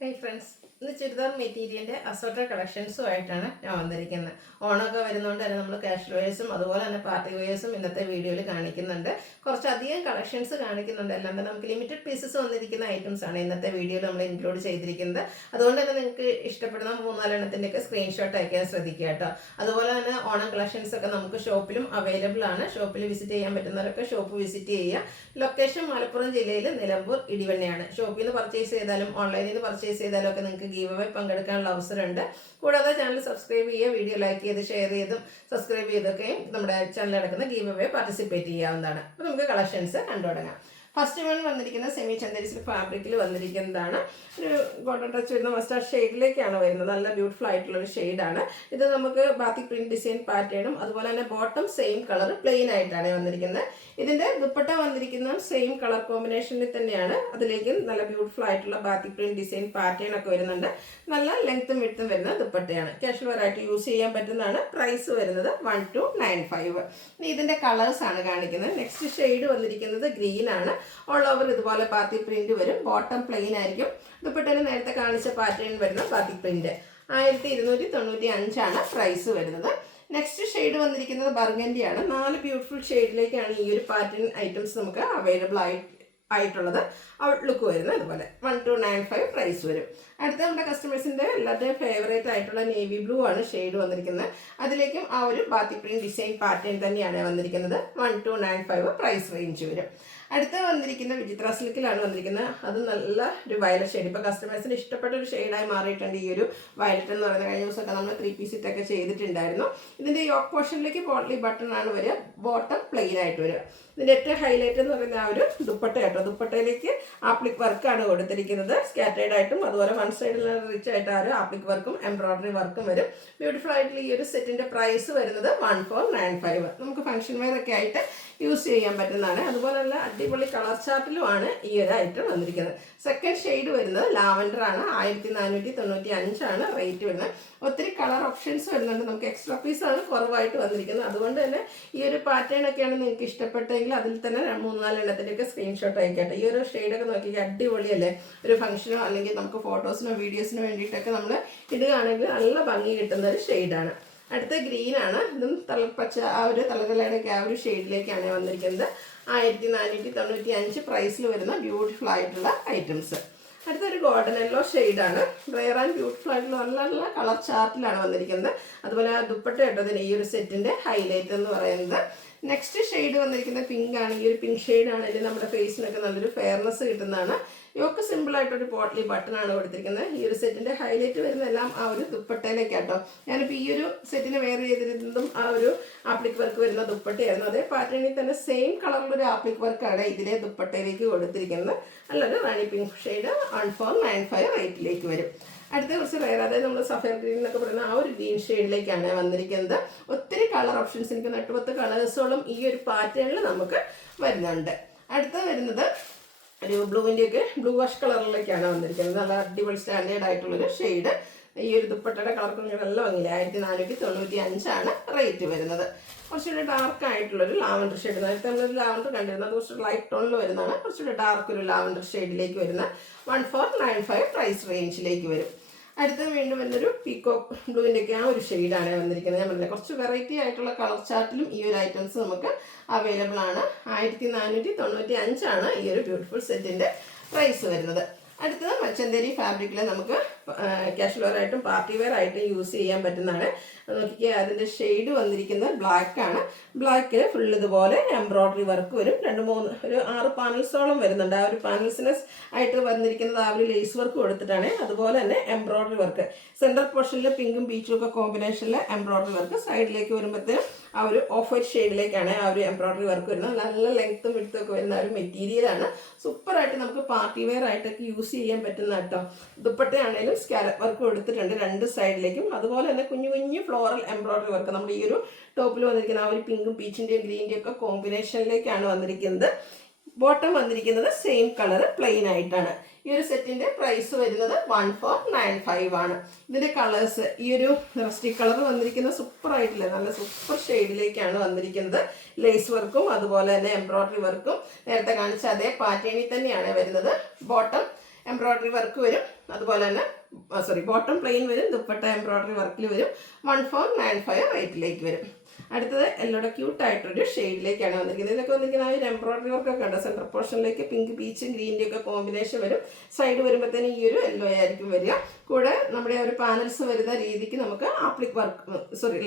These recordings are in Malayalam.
ഹായ് ഫ്രണ്ട്സ്, ഇന്ന് ചുരിദാർ മെറ്റീരിയലിൻ്റെ അസോർട്ടഡ് കളക്ഷൻസുമായിട്ടാണ് ഞാൻ വന്നിരിക്കുന്നത്. ഓണമൊക്കെ വരുന്നതുകൊണ്ട് തന്നെ നമ്മൾ കാഷ്വൽ വെയേഴ്സും അതുപോലെ തന്നെ പാർട്ടി വെയേഴ്സും ഇന്നത്തെ വീഡിയോയിൽ കാണിക്കുന്നുണ്ട്. കുറച്ചധികം കളക്ഷൻസ് കാണിക്കുന്നുണ്ട്. എല്ലാം തന്നെ നമുക്ക് ലിമിറ്റഡ് പീസസ് വന്നിരിക്കുന്ന ഐറ്റംസ് ആണ് ഇന്നത്തെ വീഡിയോയിൽ നമ്മൾ ഇൻക്ലൂഡ് ചെയ്തിരിക്കുന്നത്. അതുകൊണ്ട് തന്നെ നിങ്ങൾക്ക് ഇഷ്ടപ്പെടുന്ന 3-4 സ്ക്രീൻഷോട്ട് അയക്കാൻ ശ്രദ്ധിക്കുക കേട്ടോ. അതുപോലെ തന്നെ ഓണം കളക്ഷൻസ് ഒക്കെ നമുക്ക് ഷോപ്പിലും അവൈലബിൾ ആണ്. ഷോപ്പിൽ വിസിറ്റ് ചെയ്യാൻ പറ്റുന്നവരൊക്കെ ഷോപ്പ് വിസിറ്റ് ചെയ്യുക. ലൊക്കേഷൻ മലപ്പുറം ജില്ലയിൽ നിലമ്പൂർ ഇടിവണ്ണയാണ്. ഷോപ്പിൽ നിന്ന് പർച്ചേസ് ചെയ്താലും ഓൺലൈനിൽ നിന്ന് പർച്ചേസ് ചെയ്താലും ഒക്കെ നിങ്ങൾക്ക് ഗീവ് അവേ പങ്കെടുക്കാനുള്ള അവസരമുണ്ട്. കൂടാതെ ചാനൽ സബ്സ്ക്രൈബ് ചെയ്യുക, വീഡിയോ ലൈക്ക് ചെയ്ത് ഷെയർ ചെയ്തും സബ്സ്ക്രൈബ് ചെയ്തൊക്കെയും നമ്മുടെ ചാനൽ നടക്കുന്ന ഗീവ് അവേ പാർട്ടിസിപ്പേറ്റ് ചെയ്യാവുന്നതാണ്. അപ്പോൾ നമുക്ക് കളക്ഷൻസ് കണ്ടു തുടങ്ങാം. ഫസ്റ്റ് വൺ വന്നിരിക്കുന്നത് സെമി ചന്ദേരി സിൽക്ക് ഫാബ്രിക്കിൽ വന്നിരിക്കുന്നതാണ്. ഒരു കോട്ടൺ ടച്ച് വരുന്ന മസ്റ്റാർഡ് ഷെയ്ഡിലേക്കാണ് വരുന്നത്. നല്ല ബ്യൂട്ടിഫുൾ ആയിട്ടുള്ളൊരു ഷെയ്ഡാണ് ഇത്. നമുക്ക് ബാത്തിക് പ്രിന്റ് ഡിസൈൻ പാറ്റേണും അതുപോലെ തന്നെ ബോട്ടം സെയിം കളർ പ്ലെയിൻ ആയിട്ടാണ് വന്നിരിക്കുന്നത്. ഇതിൻ്റെ ദുപ്പട്ട വന്നിരിക്കുന്ന സെയിം കളർ കോമ്പിനേഷനിൽ തന്നെയാണ്. അതിലേക്ക് നല്ല ബ്യൂട്ടിഫുൾ ആയിട്ടുള്ള ബാത്തിക് പ്രിന്റ് ഡിസൈൻ പാറ്റേൺ ഒക്കെ വരുന്നുണ്ട്. നല്ല ലെങ്ത്തും വിഡ്ത്തും വരുന്ന ദുപ്പട്ടയാണ്. കാഷ്വൽ വെയറായിട്ട് യൂസ് ചെയ്യാൻ പറ്റുന്നതാണ്. പ്രൈസ് വരുന്നത് 1295. ഇനി ഇതിൻ്റെ കളേഴ്സാണ് കാണിക്കുന്നത്. നെക്സ്റ്റ് ഷെയ്ഡ് വന്നിരിക്കുന്നത് ഗ്രീൻ ആണ്. ഓൾ ഓവർ ഇതുപോലെ ബാത്തി പ്രിന്റ് വരും. ബോട്ടം പ്ലെയിൻ ആയിരിക്കും. ദുപ്പട്ടയിൽ നേരത്തെ കാണിച്ച പാറ്റേൺ വരുന്ന ബാത്തി പ്രിന്റ് 1295 പ്രൈസ് വരുന്നത്. നെക്സ്റ്റ് ഷെയ്ഡ് വന്നിരിക്കുന്നത് ബർഗൻഡി ആണ്. 4 ബ്യൂട്ടിഫുൾ ഷെയ്ഡിലേക്കാണ് ഈ ഒരു പാറ്റേൺ ഐറ്റംസ് നമുക്ക് അവൈലബിൾ ആയിട്ടുള്ളത്. ഔട്ട്ലുക്ക് വരുന്നത് അതുപോലെ 1295 പ്രൈസ് വരും. അടുത്ത നമ്മുടെ കസ്റ്റമേഴ്സിൻ്റെ എല്ലാവരുടെയും ഫേവറേറ്റ് ആയിട്ടുള്ള നേവി ബ്ലൂ ആണ് ഷെയ്ഡ് വന്നിരിക്കുന്നത്. അതിലേക്കും ആ ഒരു ബാത്തി പ്രിന്റ് ഡിസൈൻ പാറ്റേൺ തന്നെയാണ് വന്നിരിക്കുന്നത്. 1295 പ്രൈസ് റേഞ്ച് വരും. അടുത്ത വന്നിരിക്കുന്ന വിചിത്ര സിൽക്കിലാണ് വന്നിരിക്കുന്നത്. അത് നല്ല ഒരു വയലറ്റ് ഷെയ്ഡ്. ഇപ്പോൾ കസ്റ്റമേഴ്സിന് ഇഷ്ടപ്പെട്ട ഒരു ഷെയ്ഡായി മാറിയിട്ടുണ്ട് ഈ ഒരു വയലറ്റ് എന്ന് പറയുന്നത്. കഴിഞ്ഞ ദിവസമൊക്കെ നമ്മൾ 3 പീസ് സെറ്റൊക്കെ ചെയ്തിട്ടുണ്ടായിരുന്നു. ഇതിൻ്റെ യോക്ക് പോർഷനിലേക്ക് പോട്ട്ലി ബട്ടൺ ആണ് വരിക. ബോട്ടം പ്ലെയിൻ ആയിട്ട് വരിക. ഇതിൻ്റെ ഏറ്റവും ഹൈലൈറ്റ് എന്ന് പറയുന്ന ആ ഒരു ദുപ്പട്ട കേട്ടോ. ദുപ്പട്ടയിലേക്ക് ആപ്ലിക് വർക്കാണ് കൊടുത്തിരിക്കുന്നത്. സ്കാറ്റേഡ് ആയിട്ടും അതുപോലെ വൺ സൈഡിൽ റിച്ച് ആയിട്ട് ആ ഒരു ആപ്ലിക് വർക്കും എംബ്രോയിഡറി വർക്കും വരും. ബ്യൂട്ടിഫുൾ ആയിട്ടുള്ള ഈ ഒരു സെറ്റിൻ്റെ പ്രൈസ് വരുന്നത് 1495. നമുക്ക് ഫംഗ്ഷൻ വെയർ ഒക്കെ ആയിട്ട് യൂസ് ചെയ്യാൻ പറ്റുന്നതാണ്. അതുപോലെ തന്നെ അടിപൊളി കളർ ചാർട്ടിലുമാണ് ഈ ഒരു ഐറ്റം വന്നിരിക്കുന്നത്. സെക്കൻഡ് ഷെയ്ഡ് വരുന്നത് ലാവൻഡർ ആണ്. 1495 റേറ്റ് വരുന്നത്. ഒത്തിരി കളർ ഓപ്ഷൻസ് വരുന്നുണ്ട്. നമുക്ക് എക്സ്ട്രാ പീസാണ് കുറവായിട്ട് വന്നിരിക്കുന്നത്. അതുകൊണ്ട് തന്നെ ഈ ഒരു പാറ്റേൺ ഒക്കെയാണ് നിങ്ങൾക്ക് ഇഷ്ടപ്പെട്ടെങ്കിൽ അതിൽ തന്നെ 3-4 സ്ക്രീൻഷോട്ട് അയക്കട്ടെ. ഈ ഒരു ഷെയ്ഡൊക്കെ നോക്കിയാൽ അടിപൊളിയല്ലേ. ഒരു ഫംഗ്ഷനോ അല്ലെങ്കിൽ നമുക്ക് ഫോട്ടോസിനോ വീഡിയോസിനോ വേണ്ടിയിട്ടൊക്കെ നമ്മൾ ഇടുകയാണെങ്കിൽ നല്ല ഭംഗി കിട്ടുന്ന ഒരു ഷെയ്ഡാണ്. അടുത്ത ഗ്രീൻ ആണ്. ഇതും തളപ്പച്ച ആ ഒരു തലതലയുടെയൊക്കെ ആ ഒരു ഷെയ്ഡിലേക്കാണ് വന്നിരിക്കുന്നത്. 1495 പ്രൈസിൽ വരുന്ന ബ്യൂട്ടിഫുൾ ആയിട്ടുള്ള ഐറ്റംസ്. അടുത്തൊരു ഗോൾഡൻ യെല്ലോ ഷെയ്ഡാണ്. റെയർ ആൻഡ് ബ്യൂട്ടിഫുൾ ആയിട്ടുള്ള നല്ല നല്ല കളർ ചാർട്ടിലാണ് വന്നിരിക്കുന്നത്. അതുപോലെ ആ ദുപ്പട്ട ഇട്ടതിന് ഈ ഒരു സെറ്റിൻ്റെ ഹൈലൈറ്റ് എന്ന് പറയുന്നത്. നെക്സ്റ്റ് ഷെയ്ഡ് വന്നിരിക്കുന്നത് പിങ്ക് ആണ്. ഈ ഒരു പിങ്ക് ഷെയ്ഡ് ആണെങ്കിൽ നമ്മുടെ ഫേസിനൊക്കെ നല്ലൊരു ഫെയർനെസ് കിട്ടുന്നതാണ്. യോക്ക് സിമ്പിളായിട്ടൊരു പോട്ട്ലി ബട്ടണാണ് കൊടുത്തിരിക്കുന്നത്. ഈ ഒരു സെറ്റിൻ്റെ ഹൈലൈറ്റ് വരുന്നതെല്ലാം ആ ഒരു ദുപ്പട്ടയിലേക്കാട്ടോ. ഞാനിപ്പോൾ ഈ ഒരു സെറ്റിന് വെയർ ചെയ്തിരുന്നതും ആ ഒരു ആപ്ലിക് വർക്ക് വരുന്ന ദുപ്പട്ടയായിരുന്നു. അതേ പാറ്റേണിൽ തന്നെ സെയിം കളറിലൊരു ആപ്ലിക് വർക്കാണ് ഇതിലെ ദുപ്പട്ടയിലേക്ക് കൊടുത്തിരിക്കുന്നത്. നല്ലൊരു റാണി പിങ്ക് ഷെയ്ഡ് 1495 റേറ്റിലേക്ക് വരും. അടുത്ത കുറച്ച് റെയർ, അതായത് നമ്മൾ സഫയർ ഗ്രീൻ എന്നൊക്കെ പറയുന്ന ആ ഒരു ഗ്രീൻ ഷെയ്ഡിലേക്കാണ് വന്നിരിക്കുന്നത്. ഒത്തിരി കളർ ഓപ്ഷൻസ്, എനിക്ക് 8-10 കളേഴ്സോളം ഈ ഒരു പാറ്റേണിൽ നമുക്ക് വരുന്നുണ്ട്. അടുത്ത വരുന്നത് ഒരു ബ്ലൂവിൻ്റെയൊക്കെ ബ്ലൂ വാഷ് കളറിലേക്കാണ് വന്നിരിക്കുന്നത്. നല്ല അടിപൊളി സ്റ്റാൻഡേർഡ് ആയിട്ടുള്ളൊരു ഷെയ്ഡ്. ഈ ഒരു ദുപ്പട്ടയുടെ കളർക്ക് നല്ല ഭംഗിയില്ല. 1495 റേറ്റ് വരുന്നത്. കുറച്ചുകൂടി ഡാർക്ക് ആയിട്ടുള്ളൊരു ലാവൻഡർ ഷെയ്ഡ്. നേരത്തെ നമ്മളൊരു ലാവൻഡർ കണ്ടിരുന്നത് കുറച്ച് ലൈറ്റ് ടോണിൽ വരുന്നതാണ്. കുറച്ചുകൂടി ഡാർക്ക് ഒരു ലാവൻഡർ ഷെയ്ഡിലേക്ക് വരുന്ന 1495 പ്രൈസ് റേഞ്ചിലേക്ക് വരും. അടുത്ത വീണ്ടും വരുന്നൊരു പീക്കോക്ക് ബ്ലൂവിൻ്റെയൊക്കെ ആ ഒരു ഷെയ്ഡാണ് വന്നിരിക്കുന്നത്. ഞാൻ പറഞ്ഞില്ല കുറച്ച് വെറൈറ്റി ആയിട്ടുള്ള കളർ ചാർട്ടിലും ഈ ഒരു ഐറ്റംസ് നമുക്ക് അവൈലബിൾ ആണ്. 1495 ഈ ഒരു ബ്യൂട്ടിഫുൾ സെറ്റിൻ്റെ പ്രൈസ് വരുന്നത്. അടുത്തത് മച്ചന്തേരി ഫാബ്രിക്കിൽ നമുക്ക് കാഷ്വൽ വെയർ ആയിട്ടും പാർട്ടി വെയർ ആയിട്ടും യൂസ് ചെയ്യാൻ പറ്റുന്നതാണ്. നോക്കിക്കുക, അതിൻ്റെ ഷെയ്ഡ് വന്നിരിക്കുന്നത് ബ്ലാക്ക് ആണ്. ബ്ലാക്കിൽ ഫുൾ ഇതുപോലെ എംബ്രോയിഡറി വർക്ക് വരും. 6 പാനൽസോളം വരുന്നുണ്ട്. ആ ഒരു പാനൽസിന് ആയിട്ട് വന്നിരിക്കുന്നത് ആ ഒരു ലേസ് വർക്ക് കൊടുത്തിട്ടാണ്. അതുപോലെ തന്നെ എംബ്രോയിഡറി വർക്ക് സെൻട്രൽ പോർഷനിൽ പിങ്കും ബീച്ചും ഒക്കെ കോമ്പിനേഷനിൽ എംബ്രോയിഡറി വർക്ക്. സൈഡിലേക്ക് വരുമ്പോഴത്തേനും ആ ഒരു ഓഫ് വൈറ്റ് ഷെയ്ഡിലേക്കാണ് ആ ഒരു എംബ്രോയിഡറി വർക്ക് വരുന്നത്. നല്ല ലെങ്ത്തും വിഡ്ത്തും ഒക്കെ വരുന്ന ഒരു മെറ്റീരിയലാണ്. സൂപ്പറായിട്ട് നമുക്ക് പാർട്ടി വെയർ ആയിട്ടൊക്കെ യൂസ് ചെയ്യാൻ പറ്റുന്ന കേട്ടോ. ദുപ്പട്ടയാണെങ്കിലും സ്കാലപ്പ് വർക്ക് കൊടുത്തിട്ടുണ്ട് 2 സൈഡിലേക്കും. അതുപോലെ തന്നെ കുഞ്ഞു കുഞ്ഞു ഫ്ലോറൽ എംബ്രോയിഡറി വർക്ക് നമ്മുടെ ഈ ഒരു ടോപ്പിൽ വന്നിരിക്കുന്ന ആ ഒരു പിങ്കും പീച്ചിൻ്റെയും ഗ്രീൻ്റെയും ഒക്കെ കോമ്പിനേഷനിലേക്കാണ് വന്നിരിക്കുന്നത്. ബോട്ടം വന്നിരിക്കുന്നത് സെയിം കളർ പ്ലെയിൻ ആയിട്ടാണ്. ഈ ഒരു സെറ്റിൻ്റെ പ്രൈസ് വരുന്നത് 1495 ഇതിൻ്റെ കളേഴ്സ് ഈ ഒരു റസ്റ്റിക് കളർ വന്നിരിക്കുന്നത് സൂപ്പറായിട്ടില്ല, നല്ല സൂപ്പർ ഷെയ്ഡിലേക്കാണ് വന്നിരിക്കുന്നത്. ലേസ് വർക്കും അതുപോലെ തന്നെ എംബ്രോയിഡറി വർക്കും നേരത്തെ കാണിച്ച അതേ പാറ്റേണിൽ തന്നെയാണ് വരുന്നത്. ബോട്ടം എംബ്രോയ്ഡറി വർക്ക് വരും. അതുപോലെ തന്നെ ബോട്ടം പ്ലെയിൻ വരും, ദുപ്പട്ട എംബ്രോയ്ഡറി വർക്കിൽ വരും. 1495 റേറ്റിലേക്ക് വരും. അടുത്തത് എല്ലോടെ ക്യൂട്ടായിട്ടൊരു ഷെയ്ഡിലേക്കാണ് വന്നിരിക്കുന്നത്. ഇതൊക്കെ വന്നിരിക്കുന്ന ആ ഒരു എംബ്രോയ്ഡറി വർക്കൊക്കെ ഉണ്ട്. സെൻട്രൽ പോർഷനിലേക്ക് പിങ്ക് പീച്ചും ഗ്രീൻ്റെ ഒക്കെ കോമ്പിനേഷൻ വരും. സൈഡ് വരുമ്പോഴത്തേനും ഈ ഒരു യെല്ലോ ആയിരിക്കും വരിക. കൂടെ നമ്മുടെ ഒരു പാനൽസ് വരുന്ന രീതിക്ക് നമുക്ക്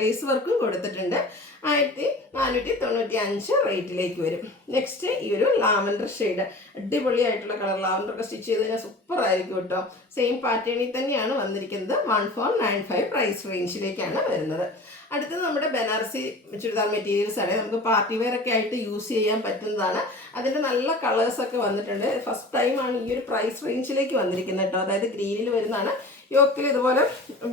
ലേസ് വർക്കും കൊടുത്തിട്ടുണ്ട്. 1495 റേറ്റിലേക്ക് വരും. നെക്സ്റ്റ് ഈ ഒരു ലാവൻഡർ ഷെയ്ഡ്, അടിപൊളിയായിട്ടുള്ള കളർ. ലാവൻഡർ ഒക്കെ സ്റ്റിച്ച് ചെയ്ത് കഴിഞ്ഞാൽ സൂപ്പർ ആയിരിക്കും കേട്ടോ. സെയിം പാറ്റേണിൽ തന്നെയാണ് വന്നിരിക്കുന്നത്. 1495 പ്രൈസ് റേഞ്ചിലേക്കാണ് വരുന്നത്. അടുത്തത് നമ്മുടെ ബനാറസി ചുരിദാർ മെറ്റീരിയൽസ് ആണ്. നമുക്ക് പാർട്ടി വെയർ ഒക്കെ ആയിട്ട് യൂസ് ചെയ്യാൻ പറ്റുന്നതാണ്. അതിൻ്റെ നല്ല കളേഴ്സൊക്കെ വന്നിട്ടുണ്ട്. ഫസ്റ്റ് ടൈമാണ് ഈ ഒരു പ്രൈസ് റേഞ്ചിലേക്ക് വന്നിരിക്കുന്നത് കേട്ടോ. അതായത് ഗ്രീനിൽ വരുന്നതാണ്. യോക്കിൽ ഇതുപോലെ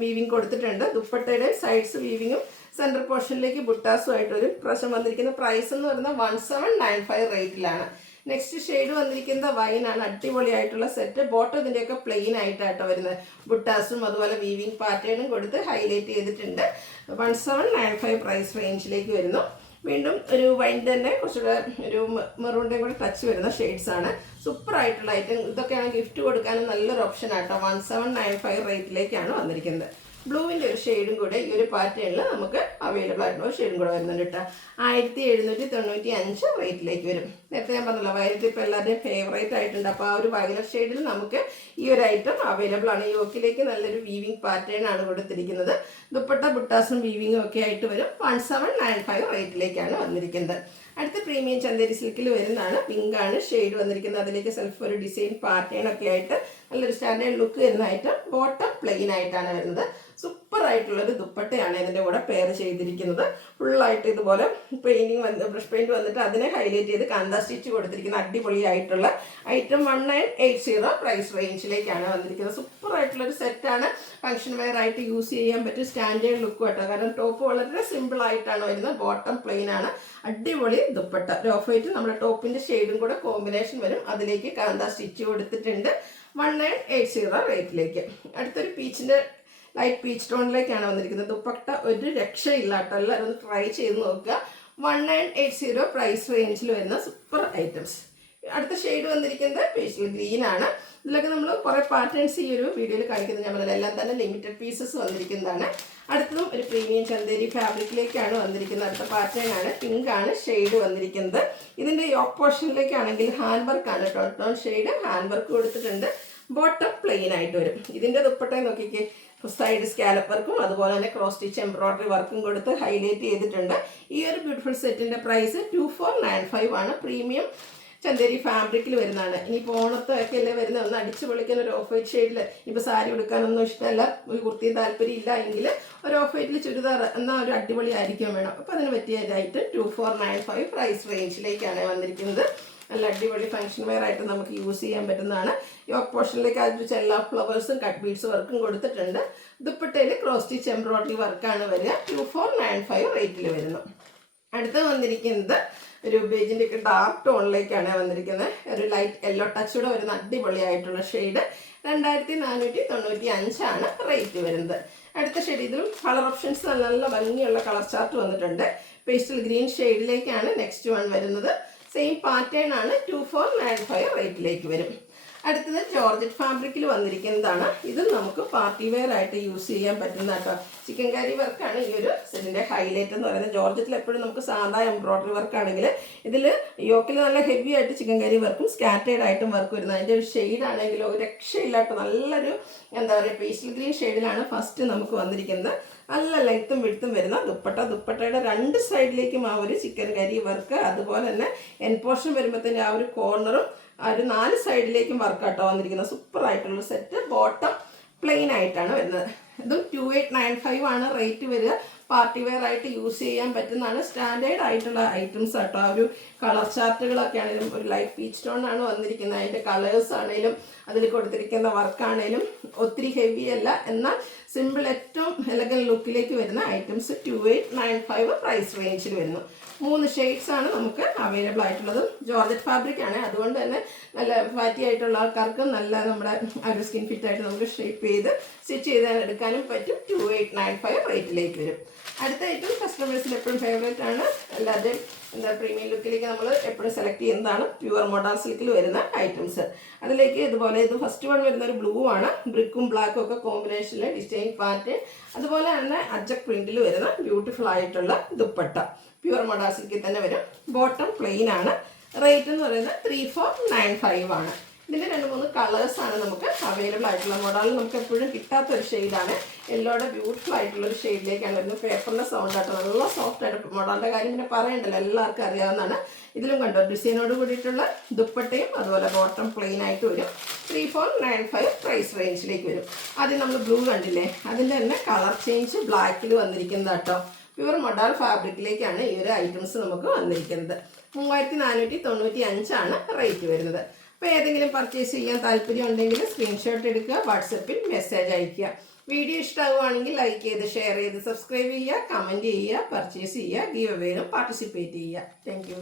വീവിങ് കൊടുത്തിട്ടുണ്ട്. ദുപ്പട്ടയുടെ സൈഡ്സ് വീവിങ്ങും സെൻറ്റർ പോർഷനിലേക്ക് ബുട്ടാസും ആയിട്ട് ഒരു പ്രാവശ്യം വന്നിരിക്കുന്ന പ്രൈസ് എന്ന് പറയുന്നത് 1795 റേറ്റിലാണ്. നെക്സ്റ്റ് ഷെയ്ഡ് വന്നിരിക്കുന്നത് വൈനാണ്. അടിപൊളിയായിട്ടുള്ള സെറ്റ്. ബോട്ടം ഇതിൻ്റെയൊക്കെ പ്ലെയിൻ ആയിട്ടാട്ടോ വരുന്നത്. ബുട്ടാസും അതുപോലെ വീവിങ് പാറ്റേണും കൊടുത്ത് ഹൈലൈറ്റ് ചെയ്തിട്ടുണ്ട്. 1795 പ്രൈസ് റേഞ്ചിലേക്ക് വരുന്നു. വീണ്ടും ഒരു വൈൻ്റെ തന്നെ കുറച്ചുകൂടെ ഒരു മെറൂണിൻ്റെയും കൂടെ ടച്ച് വരുന്ന ഷെയ്ഡ്സ് ആണ്. സൂപ്പർ ആയിട്ടുള്ള ഐറ്റം. ഇതൊക്കെയാണ് ഗിഫ്റ്റ് കൊടുക്കാനും നല്ലൊരു ഓപ്ഷൻ ആട്ടോ. 1795 റേറ്റിലേക്കാണ് വന്നിരിക്കുന്നത്. ബ്ലൂവിൻ്റെ ഒരു ഷെയ്ഡും കൂടെ ഈ ഒരു പാറ്റേണിൽ നമുക്ക് അവൈലബിൾ ആയിട്ടുള്ള ഒരു ഷെയ്ഡും കൂടെ വരുന്നുണ്ട് കേട്ടോ. 1795 റേറ്റിലേക്ക് വരും. നേരത്തെ ഞാൻ പറഞ്ഞല്ലോ വയലറ്റ് ഇപ്പോൾ എല്ലാവരുടെയും ഫേവറേറ്റ് ആയിട്ടുണ്ട്. അപ്പോൾ ആ ഒരു വയലറ്റ് ഷെയ്ഡിൽ നമുക്ക് ഈ ഒരു ഐറ്റം അവൈലബിൾ ആണ്. യോക്കിലേക്ക് നല്ലൊരു വീവിങ് പാറ്റേൺ ആണ് കൊടുത്തിരിക്കുന്നത്. ദുപ്പട്ട ബുട്ടാസും വീവിങ്ങും ഒക്കെ ആയിട്ട് വരും. 1795 റേറ്റിലേക്കാണ് വന്നിരിക്കുന്നത്. അടുത്ത പ്രീമിയം ചന്ദേരി സിൽക്കിൽ വരുന്നതാണ്. പിങ്കാണ് ഷെയ്ഡ് വന്നിരിക്കുന്നത്. അതിലേക്ക് സെൽഫ് ഒരു ഡിസൈൻ പാറ്റേൺ ഒക്കെ ആയിട്ട് നല്ലൊരു സ്റ്റാൻഡേർഡ് ലുക്ക് വരുന്നതായിട്ട് ബോട്ടം പ്ലെയിൻ ആയിട്ടാണ് വരുന്നത്. സൂപ്പർ ആയിട്ടുള്ളൊരു ദുപ്പട്ടയാണ് ഇതിൻ്റെ കൂടെ പെയർ ചെയ്തിരിക്കുന്നത്. ഫുള്ളായിട്ട് ഇതുപോലെ പെയിൻറ്റിങ് ബ്രഷ് പെയിൻറ്റ് വന്നിട്ട് അതിനെ ഹൈലൈറ്റ് ചെയ്ത് കാന്ത സ്റ്റിച്ച് കൊടുത്തിരിക്കുന്ന അടിപൊളിയായിട്ടുള്ള ഐറ്റം 1980 പ്രൈസ് റേഞ്ചിലേക്കാണ് വന്നിരിക്കുന്നത്. സൂപ്പർ ആയിട്ടുള്ളൊരു സെറ്റാണ്. ഫംഗ്ഷൻ വെയർ ആയിട്ട് യൂസ് ചെയ്യാൻ പറ്റും. സ്റ്റാൻഡേർഡ് ലുക്ക് കേട്ടോ. കാരണം ടോപ്പ് വളരെ സിമ്പിൾ ആയിട്ടാണ് വരുന്നത്. ബോട്ടം പ്ലെയിൻ ആണ്. അടിപൊളി ദുപ്പട്ട. ഒരു ഓഫ് വൈറ്റ് നമ്മുടെ ടോപ്പിൻ്റെ ഷെയ്ഡും കൂടെ കോമ്പിനേഷൻ വരും. അതിലേക്ക് കാന്ത സ്റ്റിച്ച് കൊടുത്തിട്ടുണ്ട്. 1980 റേറ്റിലേക്ക്. അടുത്തൊരു പീച്ചിൻ്റെ ലൈറ്റ് പീച്ച് ടോണിലേക്കാണ് വന്നിരിക്കുന്നത്. ദുപ്പട്ട ഒരു രക്ഷയില്ല കേട്ടോ. എല്ലാവരും ഒന്ന് ട്രൈ ചെയ്ത് നോക്കുക. 1980 പ്രൈസ് റേഞ്ചിൽ വരുന്ന സൂപ്പർ ഐറ്റംസ്. അടുത്ത ഷെയ്ഡ് വന്നിരിക്കുന്നത് പേസ്റ്റൽ ഗ്രീൻ ആണ്. ഇതിലൊക്കെ നമ്മൾ കുറേ പാറ്റേൺസ് ഈ ഒരു വീഡിയോയിൽ കാണിക്കുന്നത്. ഞാൻ പറഞ്ഞത് എല്ലാം തന്നെ ലിമിറ്റഡ് പീസസ് വന്നിരിക്കുന്നതാണ്. അടുത്തതും ഒരു പ്രീമിയം ചന്ദേരി ഫാബ്രിക്കിലേക്കാണ് വന്നിരിക്കുന്നത്. അടുത്ത പാറ്റേൺ ആണ്. പിങ്ക് ആണ് ഷെയ്ഡ് വന്നിരിക്കുന്നത്. ഇതിൻ്റെ യോക്ക് പോർഷനിലേക്കാണെങ്കിൽ ഹാൻഡ് വർക്ക് ആണ് കേട്ടോ. ടോൺ ഷെയ്ഡ് ഹാൻഡ് വർക്ക് കൊടുത്തിട്ടുണ്ട്. ബോട്ടം പ്ലെയിൻ ആയിട്ട് വരും. ഇതിൻ്റെ ദുപ്പട്ട നോക്കിക്കേ, സൈഡ് സ്കാലപ്പ് വർക്കും അതുപോലെ തന്നെ ക്രോസ് സ്റ്റിച്ച് എംബ്രോയ്ഡറി വർക്കും കൊടുത്ത് ഹൈലൈറ്റ് ചെയ്തിട്ടുണ്ട്. ഈ ഒരു ബ്യൂട്ടിഫുൾ സെറ്റിൻ്റെ പ്രൈസ് 2495 ആണ്. പ്രീമിയം ചന്ദേരി ഫാബ്രിക്കിൽ വരുന്നതാണ്. ഇനിയിപ്പോൾ ഓണത്തൊക്കെ അല്ലേ വരുന്നത്. ഒന്ന് അടിച്ച് പൊളിക്കാൻ ഒരു ഓഫ് വൈറ്റ് ഷെയ്ഡിൽ ഇപ്പോൾ സാരി ഉടുക്കാനൊന്നും ഇഷ്ടമല്ല, ഒരു കുർത്തിയും താല്പര്യം ഇല്ല എങ്കിൽ ഒരു ഓഫ് വൈറ്റിൽ ചുരിദാർ എന്നാൽ ഒരു അടിപൊളി ആയിരിക്കും വേണം. അപ്പോൾ അതിന് പറ്റിയതായിട്ട് 2495 പ്രൈസ് റേഞ്ചിലേക്കാണ് വന്നിരിക്കുന്നത്. നല്ല അടിപൊളി ഫംഗ്ഷൻ വെയർ ആയിട്ട് നമുക്ക് യൂസ് ചെയ്യാൻ പറ്റുന്നതാണ്. യോക്ക് പോർഷനിലേക്ക് അതിച്ച് എല്ലാ ഫ്ലവേഴ്സും കട്ട് ബീഡ്സ് വർക്കും കൊടുത്തിട്ടുണ്ട്. ദുപ്പട്ടയിൽ ക്രോസ് സ്റ്റിച്ച് എംബ്രോയ്ഡറി വർക്കാണ് വരിക. 2495 റേറ്റിൽ വരുന്നു. അടുത്ത് വന്നിരിക്കുന്നത് ഒരു ബേജിൻ്റെ ഒക്കെ ഡാർക്ക് ടോണിലേക്കാണ് വന്നിരിക്കുന്നത്. ഒരു ലൈറ്റ് യെല്ലോ ടച്ചൂടെ വരുന്ന അടിപൊളിയായിട്ടുള്ള ഷെയ്ഡ്. 2495 ആണ് റേറ്റ് വരുന്നത്. അടുത്ത ഷെയ്ഡ് ഇതിലും കളർ ഓപ്ഷൻസ് നല്ല ഭംഗിയുള്ള കളർ ചാർട്ട് വന്നിട്ടുണ്ട്. പേസ്റ്റൽ ഗ്രീൻ ഷെയ്ഡിലേക്കാണ് നെക്സ്റ്റ് വൺ വരുന്നത്. സെയിം പാറ്റേൺ ആണ്. 2495 റേറ്റിലേക്ക് വരും. അടുത്തത് ജോർജറ്റ് ഫാബ്രിക്കിൽ വന്നിരിക്കുന്നതാണ്. ഇത് നമുക്ക് പാർട്ടി വെയർ ആയിട്ട് യൂസ് ചെയ്യാൻ പറ്റുന്ന കേട്ടോ. ചിക്കൻ കാരി വർക്കാണ് ഈ ഒരു സെറ്റിൻ്റെ ഹൈലൈറ്റ് എന്ന് പറയുന്നത്. ജോർജറ്റിൽ എപ്പോഴും നമുക്ക് സാധാ എംബ്രോയ്ഡറി വർക്ക് ആണെങ്കിൽ ഇതിൽ യോക്കിൽ നല്ല ഹെവി ആയിട്ട് ചിക്കൻ കാരി വർക്കും സ്കാറ്റേഡ് ആയിട്ടും വർക്ക് വരുന്നത്. അതിൻ്റെ ഒരു ഷെയ്ഡ് ആണെങ്കിലും ഒരു രക്ഷയില്ലാട്ടോ. നല്ലൊരു എന്താ പറയുക പേസ്റ്റൽ ഗ്രീൻ ഷെയ്ഡിലാണ് ഫസ്റ്റ് നമുക്ക് വന്നിരിക്കുന്നത്. നല്ല ലെങ്ത്തും വിടുത്തും വരുന്ന ദുപ്പട്ടയുടെ രണ്ട് സൈഡിലേക്കും ആ ഒരു ചിക്കൻ കരി വർക്ക്, അതുപോലെ തന്നെ എൻ പോർഷൻ വരുമ്പോഴത്തേന് ആ ഒരു കോർണറും ആ ഒരു 4 സൈഡിലേക്കും വർക്കാട്ടോ വന്നിരിക്കുന്നത്. സൂപ്പറായിട്ടുള്ള സെറ്റ്. ബോട്ടം പ്ലെയിൻ ആയിട്ടാണ് വരുന്നത്. ഇതും 2895 ആണ് റേറ്റ് വരിക. പാർട്ടി വെയർ ആയിട്ട് യൂസ് ചെയ്യാൻ പറ്റുന്നതാണ്. സ്റ്റാൻഡേർഡ് ആയിട്ടുള്ള ഐറ്റംസ് ആട്ടോ. ആ ഒരു കളർ ചാർട്ടുകളൊക്കെ ആണെങ്കിലും ഒരു ലൈറ്റ് പീച്ച് ടോൺ ആണ് വന്നിരിക്കുന്നത്. അതിൻ്റെ കളേഴ്സ് ആണെങ്കിലും അതിൽ കൊടുത്തിരിക്കുന്ന വർക്കാണെങ്കിലും ഒത്തിരി ഹെവി അല്ല, എന്നാൽ സിമ്പിൾ ഏറ്റവും എലഗൻ ലുക്കിലേക്ക് വരുന്ന ഐറ്റംസ് 2895 പ്രൈസ് റേഞ്ചിൽ വരുന്നു. 3 ഷെയ്ഡ്സ് ആണ് നമുക്ക് അവൈലബിൾ ആയിട്ടുള്ളത്. ജോർജറ്റ് ഫാബ്രിക് ആണ്, അതുകൊണ്ട് തന്നെ നല്ല ഫാറ്റി ആയിട്ടുള്ള ആൾക്കാർക്ക് നല്ല നമ്മുടെ ആ ഒരു സ്കിൻ ഫിറ്റ് ആയിട്ട് നമുക്ക് ഷേപ്പ് ചെയ്ത് സ്റ്റിച്ച് ചെയ്ത് എടുക്കാനും പറ്റും. 2895 റേറ്റിലേക്ക് വരും. അടുത്ത ഐറ്റം കസ്റ്റമേഴ്സിന് എപ്പോഴും ഫേവറേറ്റ് ആണ്. എല്ലാവരുടെയും പ്രീമിയം ലുക്കിലേക്ക് നമ്മൾ എപ്പോഴും സെലക്ട് ചെയ്യുന്നതാണ് പ്യുവർ മോഡാൾ സിൽക്കിൽ വരുന്ന ഐറ്റംസ്. അതിലേക്ക് ഇതുപോലെ ഇത് ഫസ്റ്റ് വൺ വരുന്ന ഒരു ബ്ലൂ ആണ്, ബ്രിക്കും ബ്ലാക്കും ഒക്കെ കോമ്പിനേഷനിൽ ഡിസൈൻ പാറ്റേൺ, അതുപോലെ തന്നെ അജക് പ്രിന്റിൽ വരുന്ന ബ്യൂട്ടിഫുൾ ആയിട്ടുള്ള ദുപ്പട്ട പ്യുവർ മോഡാൾ സിൽക്കിൽ തന്നെ വരും. ബോട്ടം പ്ലെയിൻ ആണ്. റേറ്റ് എന്ന് പറയുന്നത് 3495 ആണ്. ഇതിൻ്റെ 2-3 കളേഴ്സാണ് നമുക്ക് അവൈലബിൾ ആയിട്ടുള്ള. മോഡൽ നമുക്ക് എപ്പോഴും കിട്ടാത്തൊരു ഷെയ്ഡാണ്. യെല്ലോയുടെ ബ്യൂട്ടിഫുൾ ആയിട്ടുള്ളൊരു ഷെയ്ഡിലേക്കാണ് വരുന്നത്. പേപ്പറിൻ്റെ സൗണ്ട് ആയിട്ട് നല്ല സോഫ്റ്റ് ആയിട്ട്, മോഡലിൻ്റെ കാര്യം പിന്നെ പറയണ്ടല്ലോ, എല്ലാവർക്കും അറിയാവുന്നതാണ്. ഇതിലും കണ്ടോ ഡിസൈനോട് കൂടിയിട്ടുള്ള ദുപ്പട്ടയും അതുപോലെ ബോട്ടം പ്ലെയിൻ ആയിട്ട് വരും. 3495 പ്രൈസ് റേഞ്ചിലേക്ക് വരും. ആദ്യം നമ്മൾ ബ്ലൂ കണ്ടില്ലേ, അതിൻ്റെ തന്നെ കളർ ചേഞ്ച് ബ്ലാക്കിൽ വന്നിരിക്കുന്നത് കേട്ടോ. പ്യുവർ മോഡൽ ഫാബ്രിക്കിലേക്കാണ് ഈ ഒരു ഐറ്റംസ് നമുക്ക് വന്നിരിക്കുന്നത്. 3495 ആണ് റേറ്റ് വരുന്നത്. അപ്പോൾ ഏതെങ്കിലും പർച്ചേസ് ചെയ്യാൻ താല്പര്യം ഉണ്ടെങ്കിൽ സ്ക്രീൻഷോട്ട് എടുക്കുക, വാട്സപ്പിൽ മെസ്സേജ് അയയ്ക്കുക. വീഡിയോ ഇഷ്ടമാവുകയാണെങ്കിൽ ലൈക്ക് ചെയ്ത് ഷെയർ ചെയ്ത് സബ്സ്ക്രൈബ് ചെയ്യുക, കമൻറ്റ് ചെയ്യുക, പർച്ചേസ് ചെയ്യുക, ഗീവ് അവേയിലും പാർട്ടിസിപ്പേറ്റ് ചെയ്യുക. Thank you.